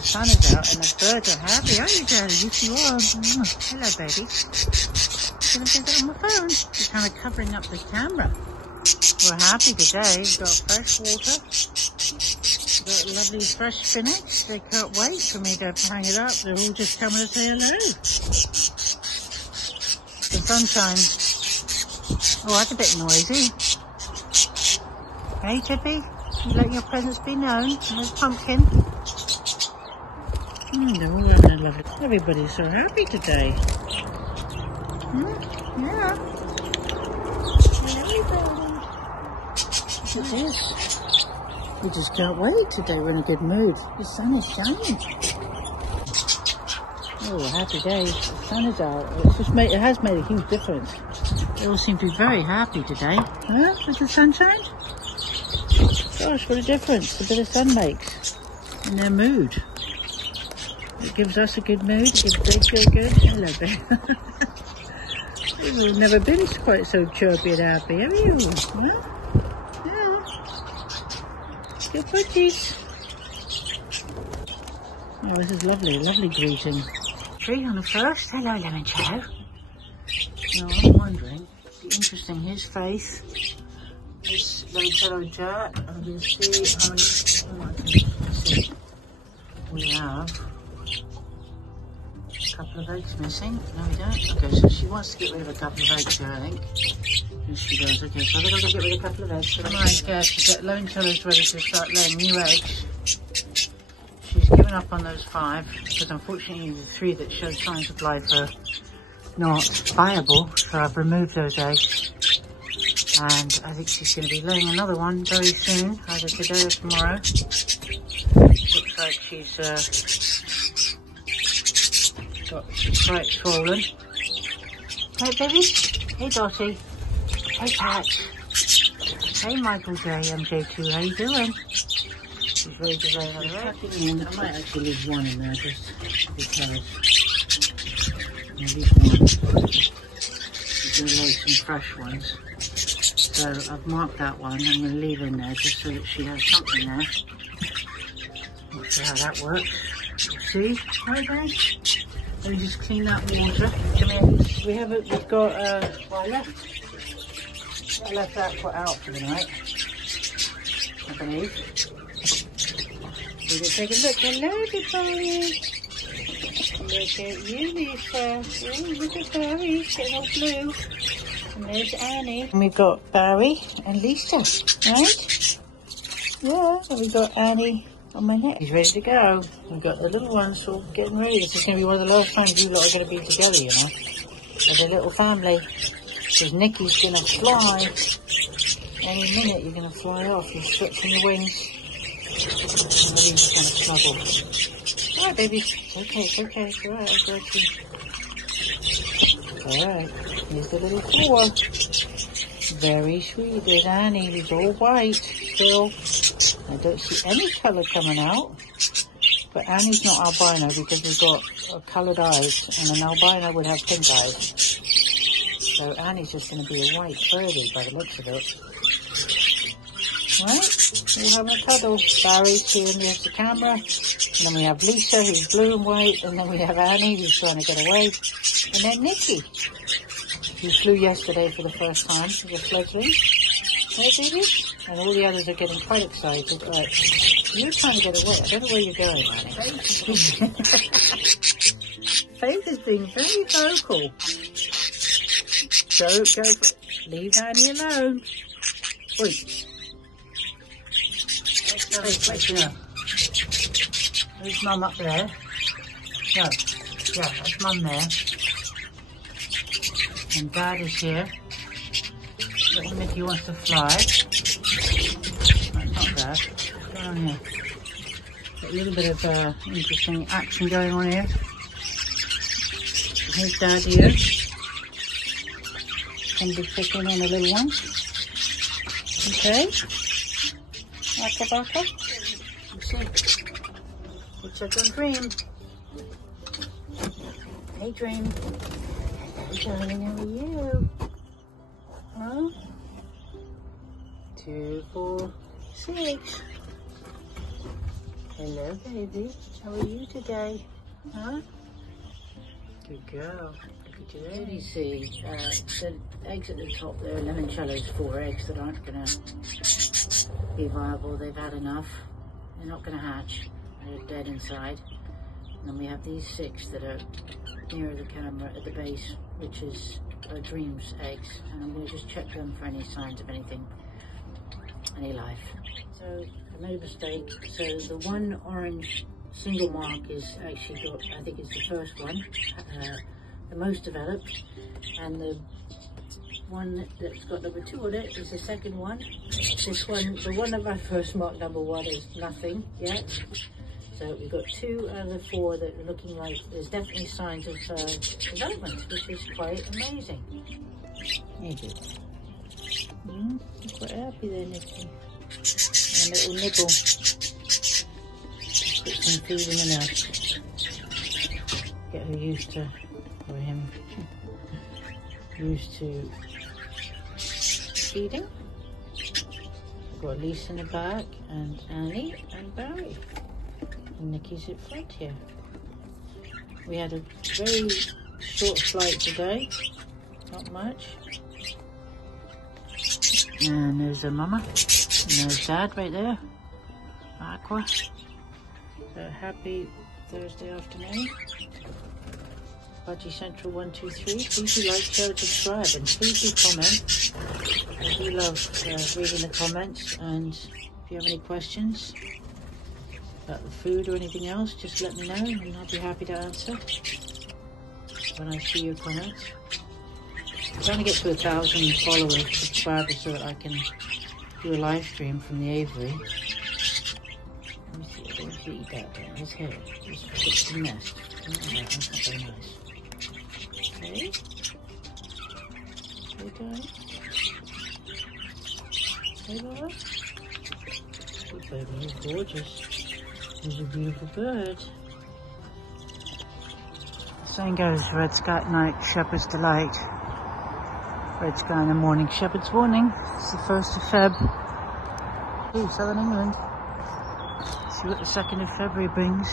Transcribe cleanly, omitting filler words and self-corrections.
The sun is out and the birds are happy, aren't you, Daddy? Yes, you are. Hello, baby. Gonna take that on my phone. Just kind of covering up the camera. We're happy today. We've got fresh water. We've got lovely fresh spinach. They can't wait for me to hang it up. They're all just coming to say hello. The sunshine. Oh, that's a bit noisy. Hey, Chippy, you let your presence be known. There's Pumpkin. They're all having a lovely... Everybody's so happy today. Yeah. Look at this. We just can't wait today. We're in a good mood. The sun is shining. Oh, happy days. The sun is out. It has made a huge difference. They all seem to be very happy today. Huh? With the sunshine? Gosh, what a difference a bit of sun makes in their mood. It gives us a good mood. It gives they feel good. Hello, babe. You've never been quite so chirpy and happy, have you? Huh? Yeah. Good budgies. Oh, this is lovely. Lovely greeting. Tree on the first. Hello, Lemon Chow. Now, I'm wondering, it'd be interesting, his face. This Limoncello jar, and we'll see how many, let's see. We have a couple of eggs missing. No, we don't. Okay, so she wants to get rid of a couple of eggs here, I think. Yes, she does. Okay, so I think I'm going to get rid of a couple of eggs. So I'm scared to get Limoncello's ready to start laying new eggs. She's given up on those 5, because unfortunately the 3 that showed signs of life are not viable, so I've removed those eggs. And I think she's going to be laying another one very soon, either today or tomorrow. Looks like she's quite swollen. Hey, baby. Hey, Dottie. Hey, Pat. Hey, Michael J, MJ2. How you doing? She's ready to lay another egg. I might actually leave one in there just because. I'll leave one. She's going to lay some fresh ones. So I've marked that one. I'm going to leave in there just so that she has something there. Not sure how that works. See? Right, guys? Let me just clean that water. We've got, well, I left that put out for the night, I believe. We're going to take a look. Hello, everybody. Look at you, Lisa. Oh, look at Barry, getting all blue. And there's Annie. And we've got Barry and Lisa, right? Yeah, and we've got Annie on my neck. He's ready to go. We've got the little ones all getting ready. This is going to be one of the last times you lot are going to be together, you know, as a little family. Because Nikki's going to fly. Any minute you're going to fly off. You're stretching your wings. And everything's going to snuggle. Alright, baby. It's okay, it's okay. It's alright, I'll go to you. Alright, here's the little 4. Very sweet. There's Annie. He's all white still. I don't see any colour coming out. But Annie's not albino because we've got coloured eyes. And an albino would have pink eyes. So Annie's just going to be a white birdie by the looks of it. Right? We're having a cuddle. Barry's here near the camera. And then we have Lisa, who's blue and white. And then we have Annie, who's trying to get away. And then Nikki, who flew yesterday for the first time as a fledgling. Hey, baby? And all the others are getting quite excited. Right. You're trying to get away. I don't know where you're going, Annie. Faith is being very vocal. Don't go for it. Leave Annie alone. Oi. Hey, who's Mum up there? No. Yeah, that's Mum there. And Dad is here. Little Mickey wants to fly. That's not bad. What's going on here? Got a little bit of interesting action going on here. Here's Dad here. Can be picking on the little ones. Okay. Baka baka. You see. It's a good dream. Hey, Dream. Hello, darling. How are you? Huh? 2, 4, 6. Hello, baby. How are you today? Huh? Good girl. Look at your eggs. See, the eggs at the top there, limoncello's 4 eggs that aren't going to be viable. They've had enough. They're not going to hatch. They're dead inside. And then we have these 6 that are near the camera at the base, which is Dream's eggs. And I'm going to just check them for any signs of anything, any life. So I made a mistake. So the one orange single mark is actually got, I think it's the first one, the most developed, and the one that's got number 2 on it is the second one. This one, the one that I first marked number 1 is nothing yet. So we've got 2 out of the 4 that are looking like there's definitely signs of development, which is quite amazing. There you go. You're quite happy there, Nicky. And a little nibble. Put some food in her mouth. Get her used to, or him, used to feeding. We've got Lisa in the back, and Annie and Barry. And Nicky's at front here. We had a very short flight today, not much. And there's a mama, and there's Dad right there, Aqua. So happy Thursday afternoon. Budgie Central 123. Please do like, share, and subscribe, and please do comment. I do love reading the comments, and if you have any questions about the food or anything else, just let me know and I'll be happy to answer when I see your comments. I'm trying to get to 1,000 followers, subscribers, so that I can do a live stream from the aviary. Let me see, I don't want to eat that down. His hair, he's fixed the nest. Oh, that's not very nice. Okay. Hey guys. Hey Laura. Good baby, he's gorgeous. He's a beautiful bird. Saying goes, red sky at night, shepherd's delight. Red sky in the morning, shepherd's warning. It's the 1st of Feb. Ooh, Southern England. See what the 2nd of February brings.